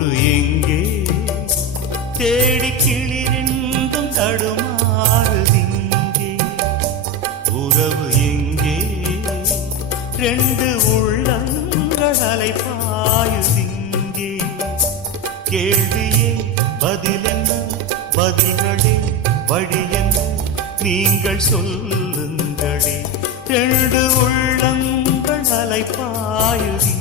கூடு எங்கே தேடி கிளிரெண்டும் தடுமாறுதிங்கே உறவு எங்கே ரெண்டு உள்ளங்கள் அலைபாயுதிங்கே கேள்வியே பதிலென்ன பதில்களே வழி என்ன நீங்கள் சொல்லுங்களே ரெண்டு உள்ளங்கள் அலைபாயுதிங்கே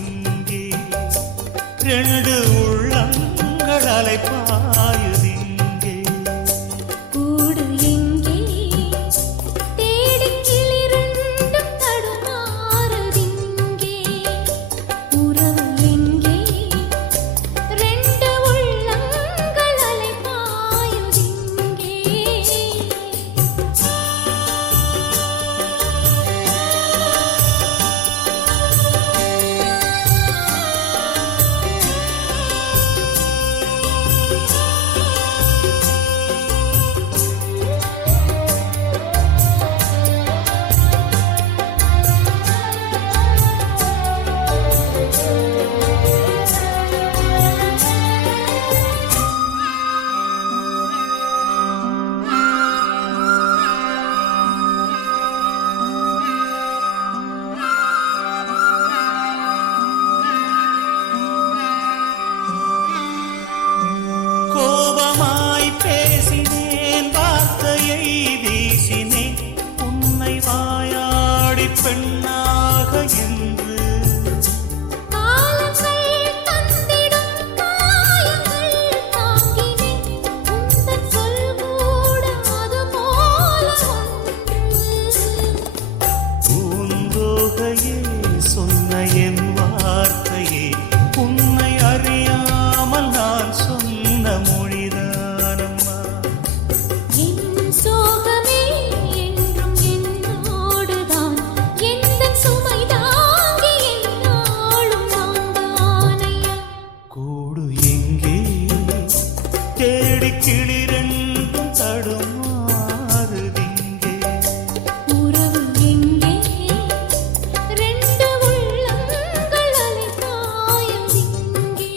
ரெண்டு உள்ளங்கள் அலைபாயுதிங்கே கூடு எங்கே தேடி கிளிரெண்டும் தடுமாறுதிங்கே உறவு எங்கே ரெண்டு உள்ளங்கள் அலைபாயுதிங்கே பேசினேன் வார்த்தையை வீசினேன் உன்னை வாயாடி பெண்ணாக என்று காலங்கள் தந்திடும் காயங்கள் தாங்கினேன் உந்தன் சொல் கூட அது போல பூந்தோகையே சொன்ன என் வார்த்தையே உன்னை அறியாமல் நான் சொன்ன மொழிதான் சோகமே என்றும் என்னோடுதான் எந்த சுமை தாங்கி என்னாலும் நான்தானையா கூடு எங்கே தேடி கிளிரெண்டும் தடுமாறுதிங்கே உறவு எங்கே ரெண்டு உள்ளங்கள் அலைபாயுதிங்கே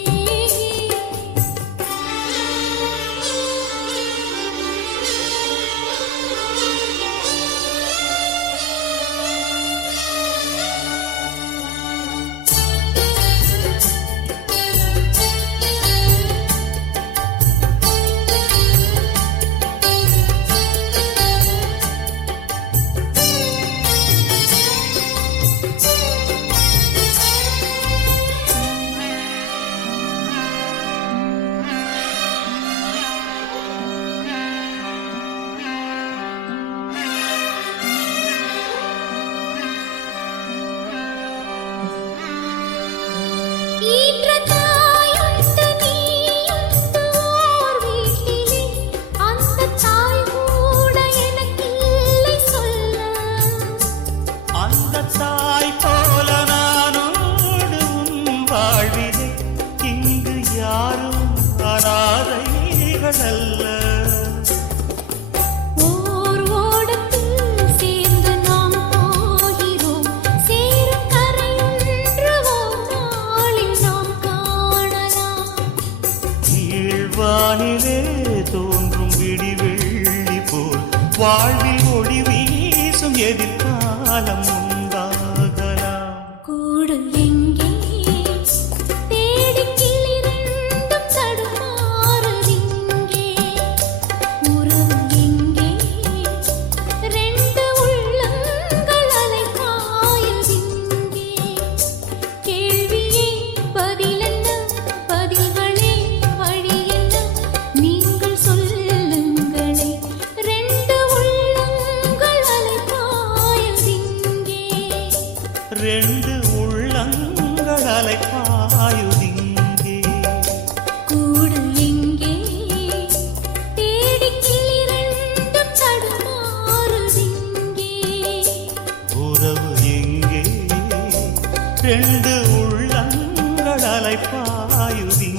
ஈன்ற தாயுண்டு நீயுண்டு ஓர் வீட்டிலே அந்த தாய் கூட எனக்கில்லை சொல்ல அந்த தாய் போல நானோடு உன் வாழ்விலே இங்கு யாரும் அனாதைகள் அல்ல ஓர் ஓடத்தில் சேர்ந்து நாம் போகிறோம் சேரும் கரையொன்று ஓர் நாளில் நாம் காணலாம் கீழ்வானிலே தோன்றும் விடிவெள்ளி போல் வாழ்வில் ஒளி வீசும் எதிர்காலம் உண்டாகலாம் கூடு எங்கே தேடி கிளிரெண்டும் தடுமாறுதிங்கே உறவு எங்கே ரெண்டு உள்ளங்கள் அலைபாயுதிங்கே கேள்வியே பதிலென்ன பதில்களே வழி என்ன நீங்கள் சொல்லுங்களே ரெண்டு உள்ளங்கள் அலைபாயுதிங்கே ரெண்டு உள்ளங்கள் அலைபாயுதிங்கே கூடு எங்கே தேடி கிளிரெண்டும் தடுமாறுதிங்கே உறவு எங்கே ரெண்டு உள்ளங்கள் அலைபாயுதிங்கே